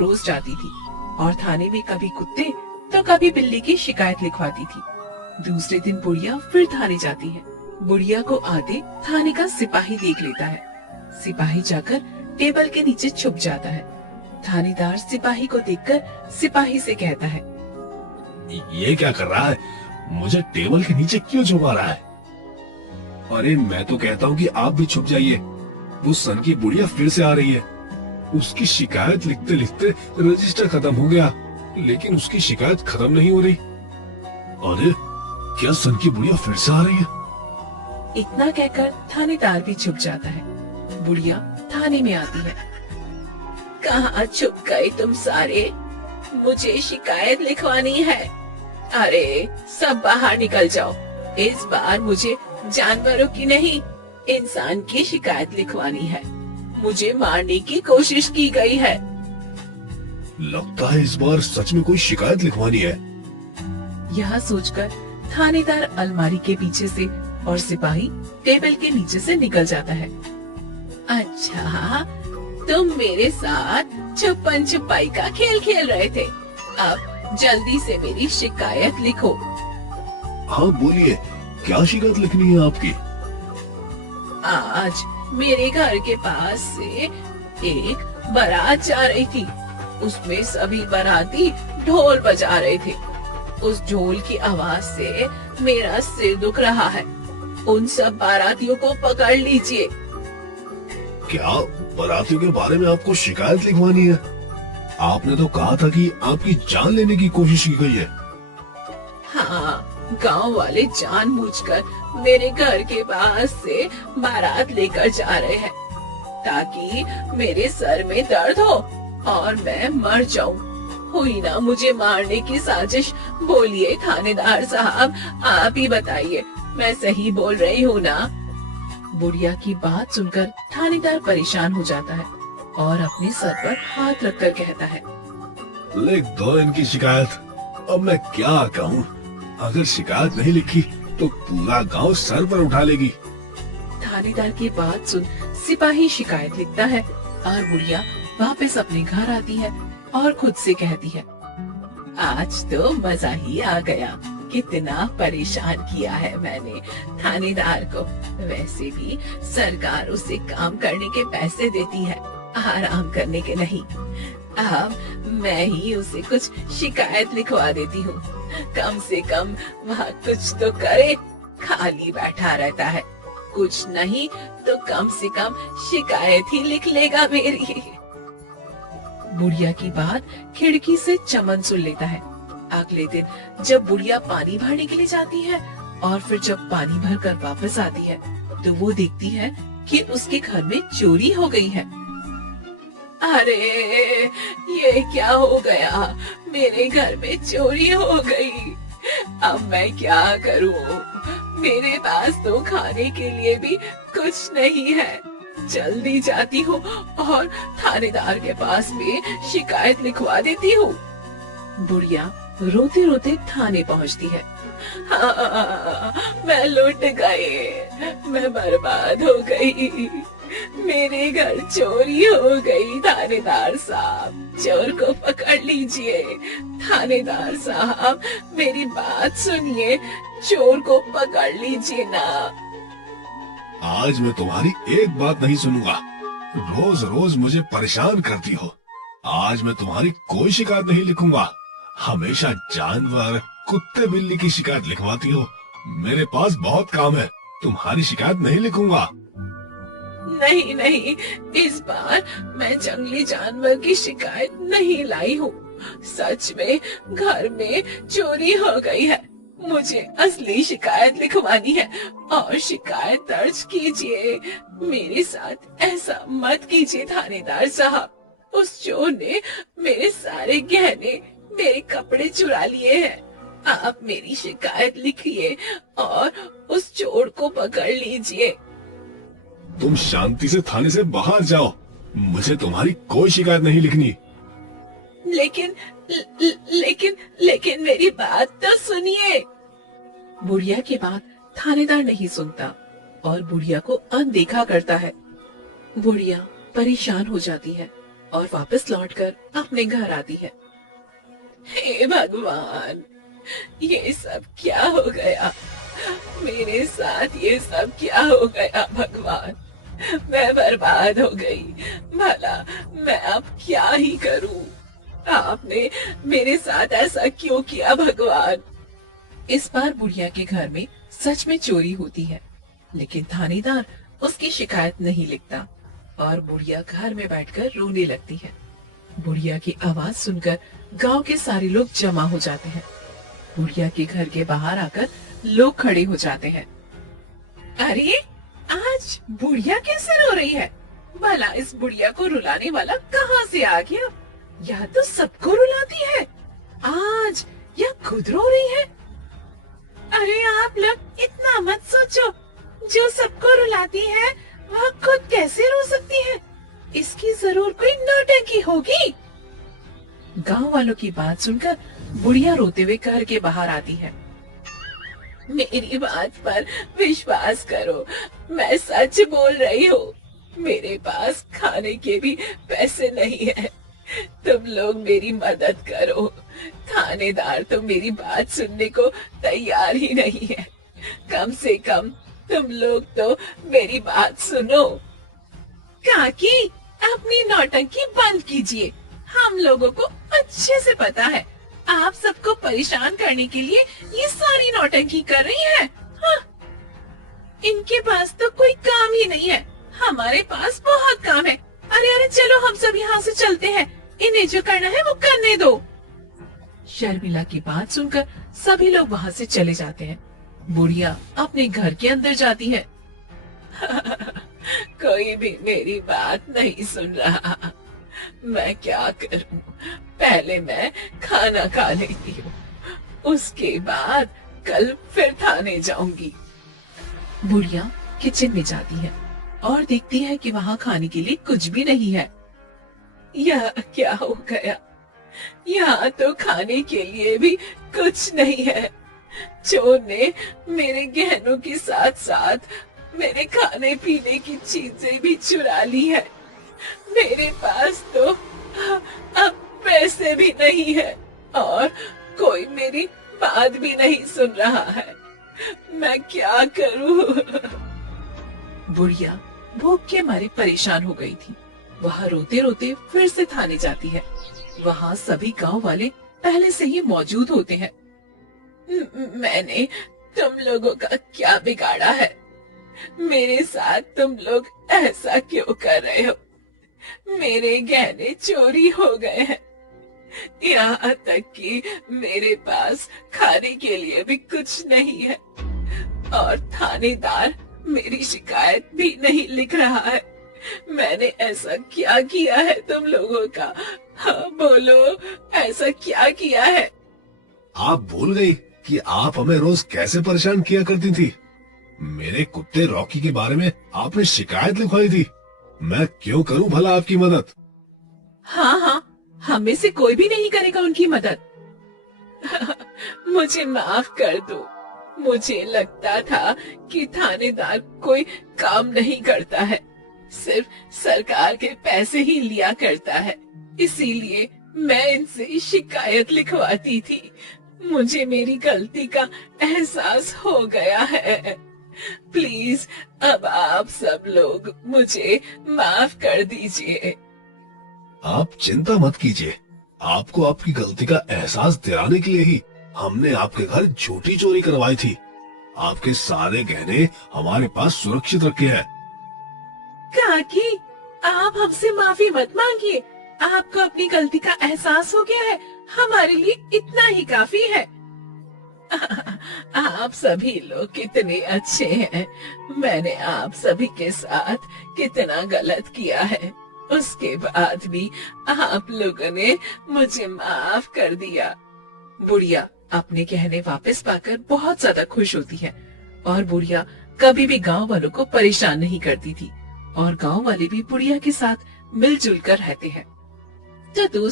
रोज जाती थी और थाने में कभी कुत्ते तो कभी बिल्ली की शिकायत लिखवाती थी। दूसरे दिन बुढ़िया फिर थाने जाती है। बुढ़िया को आते थाने का सिपाही देख लेता है। सिपाही जाकर टेबल के नीचे छुप जाता है। थानेदार सिपाही को देखकर सिपाही से कहता है, ये क्या कर रहा है? मुझे टेबल के नीचे क्यों छुपा रहा है? अरे मैं तो कहता हूँ कि आप भी छुप जाइए। वो सन की बुढ़िया फिर से आ रही है। उसकी शिकायत लिखते लिखते रजिस्टर खत्म हो गया, लेकिन उसकी शिकायत खत्म नहीं हो रही। अरे क्या सन की बुढ़िया फिर से आ रही है? इतना कहकर थानेदार भी छुप जाता है। बुढ़िया थाने में आती है। कहाँ छुप गए तुम सारे? मुझे शिकायत लिखवानी है। अरे सब बाहर निकल जाओ। इस बार मुझे जानवरों की नहीं, इंसान की शिकायत लिखवानी है। मुझे मारने की कोशिश की गई है। लगता है इस बार सच में कोई शिकायत लिखवानी है। यह सोचकर थानेदार अलमारी के पीछे से और सिपाही टेबल के नीचे से निकल जाता है। अच्छा, तुम मेरे साथ छुपन छुपाई का खेल खेल रहे थे। अब जल्दी से मेरी शिकायत लिखो। हाँ बोलिए, क्या शिकायत लिखनी है आपकी? आज मेरे घर के पास से एक बारात जा रही थी। उसमें सभी बाराती ढोल बजा रहे थे। उस ढोल की आवाज से मेरा सिर दुख रहा है। उन सब बारातियों को पकड़ लीजिए। क्या बारातियों के बारे में आपको शिकायत लिखवानी है? आपने तो कहा था कि आपकी जान लेने की कोशिश की गई है। हाँ, गांव वाले जानबूझकर मेरे घर के पास से बारात लेकर जा रहे हैं ताकि मेरे सर में दर्द हो और मैं मर जाऊं। हुई ना मुझे मारने की साजिश? बोलिए थानेदार साहब, आप ही बताइए, मैं सही बोल रही हूँ ना? बुढ़िया की बात सुनकर थानेदार परेशान हो जाता है और अपने सर पर हाथ रखकर कहता है, लिख दो इनकी शिकायत। अब मैं क्या कहूँ? अगर शिकायत नहीं लिखी तो पूरा गांव सर पर उठा लेगी। थानेदार की बात सुन सिपाही शिकायत लिखता है और बुढ़िया वापस अपने घर आती है और खुद से कहती है, आज तो मजा ही आ गया। कितना परेशान किया है मैंने थानेदार को। वैसे भी सरकार उसे काम करने के पैसे देती है, आराम करने के नहीं। अब मैं ही उसे कुछ शिकायत लिखवा देती हूँ। कम से कम वह कुछ तो करे, खाली बैठा रहता है। कुछ नहीं तो कम से कम शिकायत ही लिख लेगा मेरी। बुढ़िया की बात खिड़की से चमन सुन लेता है। अगले दिन जब बुढ़िया पानी भरने के लिए जाती है और फिर जब पानी भरकर वापस आती है तो वो देखती है कि उसके घर में चोरी हो गई है। अरे ये क्या हो गया? मेरे घर में चोरी हो गई। अब मैं क्या करूं? मेरे पास तो खाने के लिए भी कुछ नहीं है। जल्दी जाती हूँ और थानेदार के पास में शिकायत लिखवा देती हूँ। बुढ़िया रोते रोते थाने पहुँचती है। हाँ, मैं लुट गई, मैं बर्बाद हो गई। मेरे घर चोरी हो गई। थानेदार साहब, चोर को पकड़ लीजिए। थानेदार साहब, मेरी बात सुनिए, चोर को पकड़ लीजिए ना। आज मैं तुम्हारी एक बात नहीं सुनूंगा। रोज रोज मुझे परेशान करती हो। आज मैं तुम्हारी कोई शिकायत नहीं लिखूंगा। हमेशा जानवर, कुत्ते, बिल्ली की शिकायत लिखवाती हो। मेरे पास बहुत काम है, तुम्हारी शिकायत नहीं लिखूंगा। नहीं नहीं, इस बार मैं जंगली जानवर की शिकायत नहीं लाई हूँ। सच में घर में चोरी हो गई है। मुझे असली शिकायत लिखवानी है और शिकायत दर्ज कीजिए। मेरे साथ ऐसा मत कीजिए थानेदार साहब। उस चोर ने मेरे सारे गहने, मेरे कपड़े चुरा लिए हैं। आप मेरी शिकायत लिखिए और उस चोर को पकड़ लीजिए। तुम शांति से थाने से बाहर जाओ। मुझे तुम्हारी कोई शिकायत नहीं लिखनी। लेकिन लेकिन मेरी बात तो सुनिए। बुढ़िया की बात थानेदार नहीं सुनता और बुढ़िया को अनदेखा करता है। बुढ़िया परेशान हो जाती है और वापस लौटकर अपने घर आती है। हे भगवान, ये सब क्या हो गया? मेरे साथ ये सब क्या हो गया भगवान? मैं बर्बाद हो गई। भला मैं अब क्या ही करूं? आपने मेरे साथ ऐसा क्यों किया भगवान? इस बार बुढ़िया के घर में सच में चोरी होती है, लेकिन थानेदार उसकी शिकायत नहीं लिखता और बुढ़िया घर में बैठकर रोने लगती है। बुढ़िया की आवाज सुनकर गांव के सारे लोग जमा हो जाते हैं। बुढ़िया के घर के बाहर आकर लोग खड़े हो जाते हैं। अरे, आज बुढ़िया कैसे रो रही है? भला इस बुढ़िया को रुलाने वाला कहाँ से आ गया? यह तो सबको रुलाती है। आज यह खुद रो रही है। अरे आप लोग इतना मत सोचो, जो सबको रुलाती है वह खुद कैसे रो सकती है? इसकी जरूर कोई नौटंकी होगी। गांव वालों की बात सुनकर बुढ़िया रोते हुए घर के बाहर आती है। मेरी बात पर विश्वास करो, मैं सच बोल रही हूँ। मेरे पास खाने के भी पैसे नहीं है। तुम लोग मेरी मदद करो। थानेदार तो मेरी बात सुनने को तैयार ही नहीं है। कम से कम तुम लोग तो मेरी बात सुनो। काकी, अपनी नौटंकी बंद कीजिए। हम लोगों को अच्छे से पता है आप सबको परेशान करने के लिए ये सारी नौटंकी कर रही हैं। हाँ, इनके पास तो कोई काम ही नहीं है। हमारे पास बहुत काम है। अरे अरे, चलो हम सब यहाँ से चलते हैं। इन्हें जो करना है वो करने दो। शर्मिला की बात सुनकर सभी लोग वहाँ से चले जाते हैं। बुढ़िया अपने घर के अंदर जाती है। कोई भी मेरी बात नहीं सुन रहा। मैं क्या करूं? पहले मैं खाना खा लेती हूँ, उसके बाद कल फिर थाने जाऊंगी। बुढ़िया किचन में जाती है और देखती है कि वहाँ खाने के लिए कुछ भी नहीं है। यह क्या हो गया? यहाँ तो खाने के लिए भी कुछ नहीं है। चोर ने मेरे गहनों के साथ साथ मेरे खाने पीने की चीजें भी चुरा ली है। मेरे पास तो अब पैसे भी नहीं है और कोई मेरी बात भी नहीं सुन रहा है। मैं क्या करूं? बुढ़िया भूख के मारे परेशान हो गई थी। वह रोते रोते फिर से थाने जाती है। वहाँ सभी गांव वाले पहले से ही मौजूद होते हैं। मैंने तुम लोगों का क्या बिगाड़ा है? मेरे साथ तुम लोग ऐसा क्यों कर रहे हो? मेरे गहने चोरी हो गए हैं। यहाँ तक कि मेरे पास खाने के लिए भी कुछ नहीं है और थानेदार मेरी शिकायत भी नहीं लिख रहा है। मैंने ऐसा क्या किया है तुम लोगों का? हाँ, बोलो, ऐसा क्या किया है? आप भूल गई कि आप हमें रोज कैसे परेशान किया करती थी। मेरे कुत्ते रॉकी के बारे में आपने शिकायत लिखवाई थी। मैं क्यों करूं भला आपकी मदद? हाँ हाँ, हम में से कोई भी नहीं करेगा उनकी मदद। मुझे माफ कर दो। मुझे लगता था कि थानेदार कोई काम नहीं करता है, सिर्फ सरकार के पैसे ही लिया करता है, इसीलिए मैं इनसे शिकायत लिखवाती थी। मुझे मेरी गलती का एहसास हो गया है। प्लीज अब आप सब लोग मुझे माफ कर दीजिए। आप चिंता मत कीजिए। आपको आपकी गलती का एहसास दिलाने के लिए ही हमने आपके घर झूठी चोरी करवाई थी। आपके सारे गहने हमारे पास सुरक्षित रखे हैं। काकी, आप हमसे माफी मत मांगिए। आपको अपनी गलती का एहसास हो गया है, हमारे लिए इतना ही काफी है। आप सभी लोग कितने अच्छे हैं। मैंने आप सभी के साथ कितना गलत किया है, उसके बाद भी आप लोगों ने मुझे माफ कर दिया। बुढ़िया अपने गहने वापस पाकर बहुत ज्यादा खुश होती है और बुढ़िया कभी भी गांव वालों को परेशान नहीं करती थी और गांव वाले भी बुढ़िया के साथ मिलजुल कर रहते हैं। तो दोस्तों,